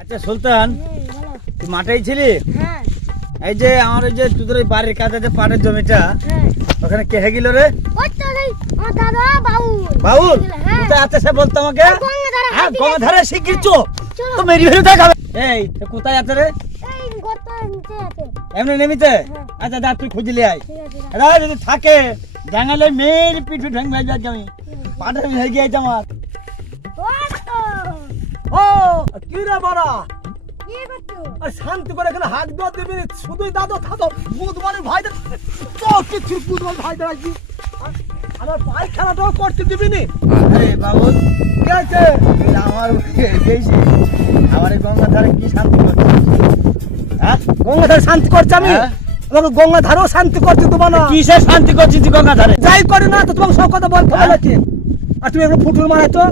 আচ্ছা সুলতান, বলো। তুই মাঠেই ছিলি? হ্যাঁ এই যে আমার ওই যে তোদের ওই বাড়ির কাছে যে পাটের জমিটা, হ্যাঁ ওখানে কে গেল রে? ওই তো এই আমার দাদা বাউল বাউল হ্যাঁ কোথায় আছে সে বলতো আমাকে। গঙ্গাধারে হ্যাঁ, গঙ্গাধারে শিখিয়েছ চলো। তো মেরি ভেরি দেখাবে। এই এ কোথায় আছে রে? এই গত নিচে আছে। এমনি নেমিতে? হ্যাঁ। আচ্ছা যা, তুই খুঁজলি আয়। ঠিক আছে এরা যদি থাকে জাঙ্গালে মেরি পিঠ ভেঙে যাচ্ছে। আমি পাটের হয়ে গিয়েছে আমার। ওই তো ও কি রে বড়া, কি করছো? আর শান্তি করে এখানে হাত দেওয়া দিবি না, শুধুই দাদু থাকো বুধবারের ভাইদের তো কিছু বুধবার ভাইদের আসবি, আমার পায়খানাটাও করতে দিবি নি। আরে বাবুল, কি আছে তুই আমার গেছি, আমার এই গঙ্গাধারে কি শান্তি করছিস? হ্যাঁ, গঙ্গাধারে শান্তি করছে আমি, হ্যাঁ। আমাকে গঙ্গাধারেও শান্তি করতে দেবো না। কিসের শান্তি করছিস তুই গঙ্গাধারে? যাই করে না তো তোমাকে সব কথা বলতে হ্যাঁ। বলেছি, আর তুমি একটু ফুটুল মারাই তো।